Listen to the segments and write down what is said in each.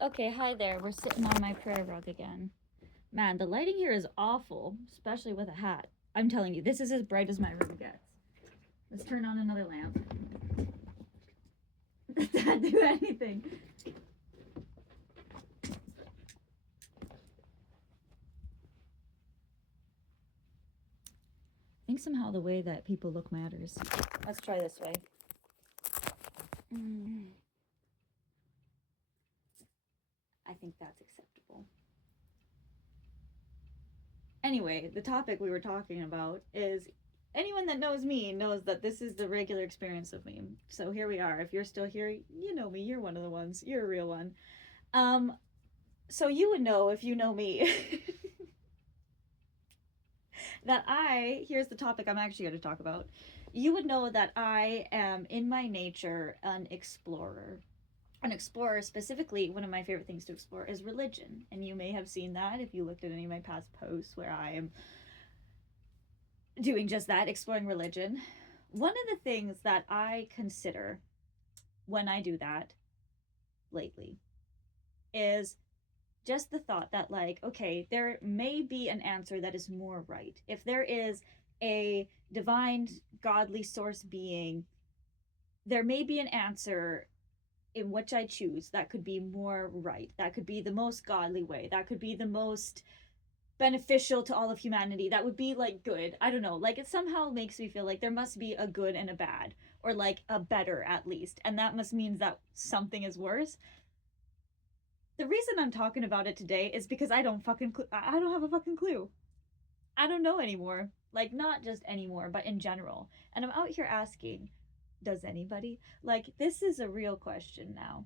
Okay, hi there. We're sitting on my prayer rug again. Man, the lighting here is awful, especially with a hat. I'm telling you, this is as bright as my room gets. Let's turn on another lamp. Does that do anything? I think somehow the way that people look matters. Let's try this way. I think that's acceptable. Anyway, the topic we were talking about is anyone that knows me knows that this is the regular experience of me. So here we are. If you're still here, you know me. You're one of the ones. You're a real one. Um, so you would know if you know me that here's the topic I'm actually going to talk about. You would know that I am in my nature an explorer. An explorer, specifically, one of my favorite things to explore is religion. And you may have seen that if you looked at any of my past posts where I am doing just that, exploring religion. One of the things that I consider when I do that lately is just the thought that, like, okay, there may be an answer that is more right. If there is a divine godly source being, there may be an answer in which I choose that could be more right, that could be the most godly way, that could be the most beneficial to all of humanity, that would be like good. I don't know, like it somehow makes me feel like there must be a good and a bad, or like a better at least, and that must mean that something is worse. The reason I'm talking about it today is because I don't have a fucking clue. I don't know anymore. Like, not just anymore, but in general. And I'm out here asking, does anybody? Like, this is a real question now.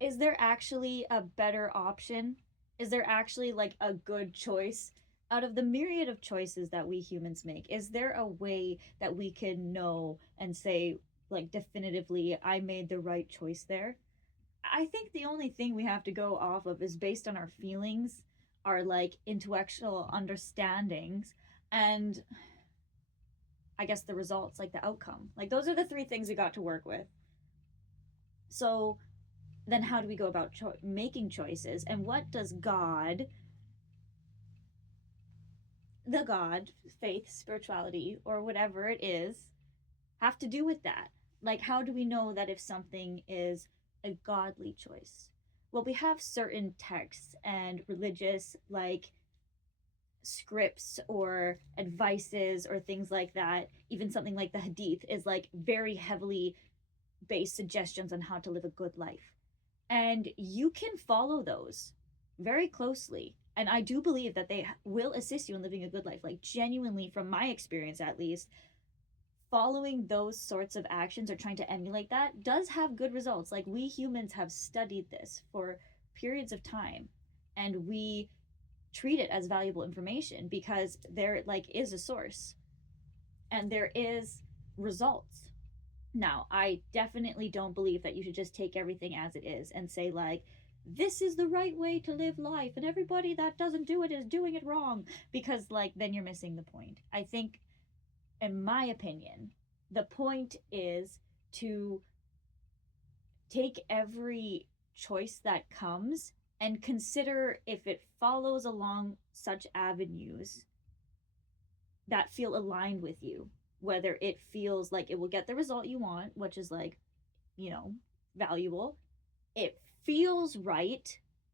Is there actually a better option? Is there actually like a good choice? Out of the myriad of choices that we humans make, is there a way that we can know and say, like, definitively, I made the right choice there? I think the only thing we have to go off of is based on our feelings, our like intellectual understandings, and I guess the results, like the outcome. Like those are the three things we got to work with. So then how do we go about making choices, and what does the God, faith, spirituality, or whatever it is, have to do with that? Like, how do we know that if something is a godly choice? Well, we have certain texts and religious, like, scripts or advices or things like that. Even something like the Hadith is like very heavily based suggestions on how to live a good life. And you can follow those very closely. And I do believe that they will assist you in living a good life. Like, genuinely, from my experience at least, following those sorts of actions or trying to emulate that does have good results. Like, we humans have studied this for periods of time, and we treat it as valuable information because there like is a source and there is results. Now, I definitely don't believe that you should just take everything as it is and say, like, this is the right way to live life, and everybody that doesn't do it is doing it wrong, because, like, then you're missing the point. I think, in my opinion, the point is to take every choice that comes and consider if it follows along such avenues that feel aligned with you, whether it feels like it will get the result you want, which is like, you know, valuable. It feels right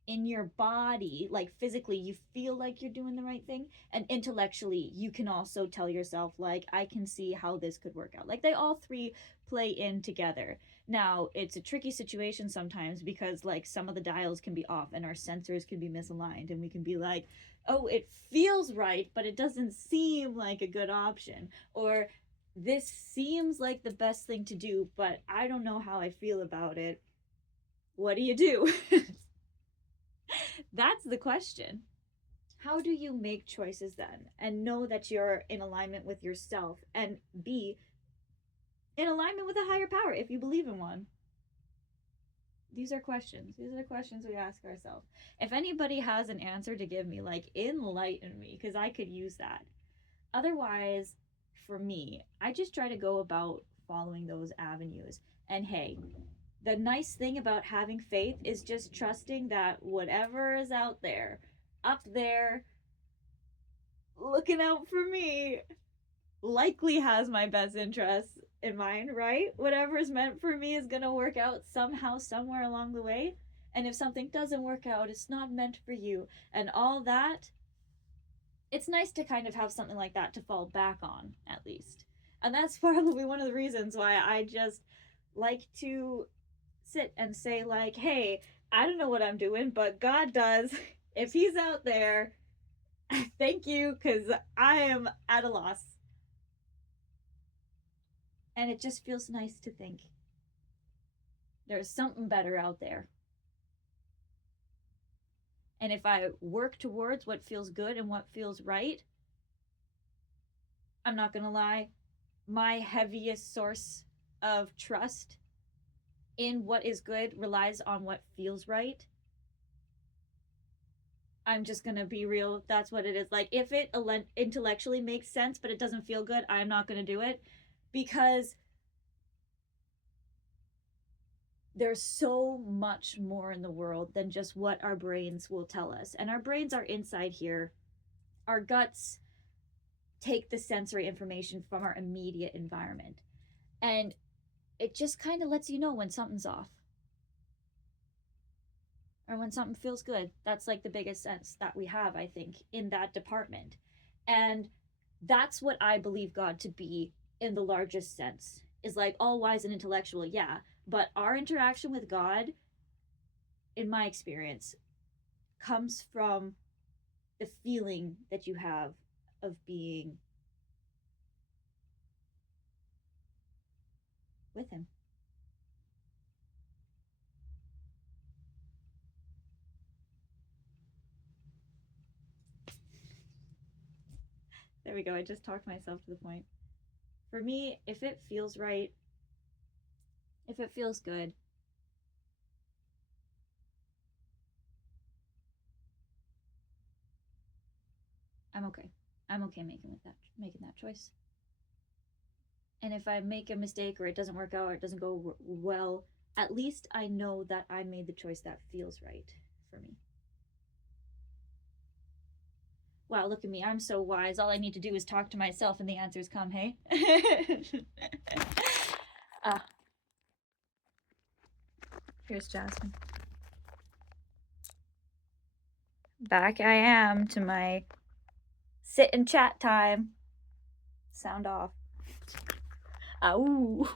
in your body, like physically, you feel like you're doing the right thing. And intellectually, you can also tell yourself, like, I can see how this could work out. Like, they all three play in together. Now, it's a tricky situation sometimes because, like, some of the dials can be off and our sensors can be misaligned, and we can be like, oh, it feels right, but it doesn't seem like a good option. Or, this seems like the best thing to do, but I don't know how I feel about it. What do you do? That's the question. How do you make choices then and know that you're in alignment with yourself and be in alignment with a higher power if you believe in one? These are questions. These are the questions we ask ourselves. If anybody has an answer to give me, like, enlighten me, because I could use that. Otherwise, for me, I just try to go about following those avenues. And hey, the nice thing about having faith is just trusting that whatever is out there, up there, looking out for me, likely has my best interests in mind, right? Whatever is meant for me is going to work out somehow, somewhere along the way. And if something doesn't work out, it's not meant for you. And all that, it's nice to kind of have something like that to fall back on, at least. And that's probably one of the reasons why I just like to sit and say, like, hey, I don't know what I'm doing, but God does. If He's out there, thank you, because I am at a loss. And it just feels nice to think there's something better out there. And if I work towards what feels good and what feels right, I'm not going to lie, my heaviest source of trust in what is good relies on what feels right. I'm just going to be real. That's what it is. Like, if it intellectually makes sense, but it doesn't feel good, I'm not going to do it, because there's so much more in the world than just what our brains will tell us. And our brains are inside here. Our guts take the sensory information from our immediate environment. And it just kind of lets you know when something's off or when something feels good. That's like the biggest sense that we have, I think, in that department. And that's what I believe God to be in the largest sense, is like all wise and intellectual, yeah. But our interaction with God, in my experience, comes from the feeling that you have of being with Him. There we go. I just talked myself to the point. For me, if it feels right, if it feels good, I'm okay. I'm okay making that choice. And if I make a mistake or it doesn't work out or it doesn't go well, at least I know that I made the choice that feels right for me. Wow, look at me. I'm so wise. All I need to do is talk to myself and the answers come, hey? Ah, here's Jasmine. Back I am to my sit and chat time. Sound off. Ow.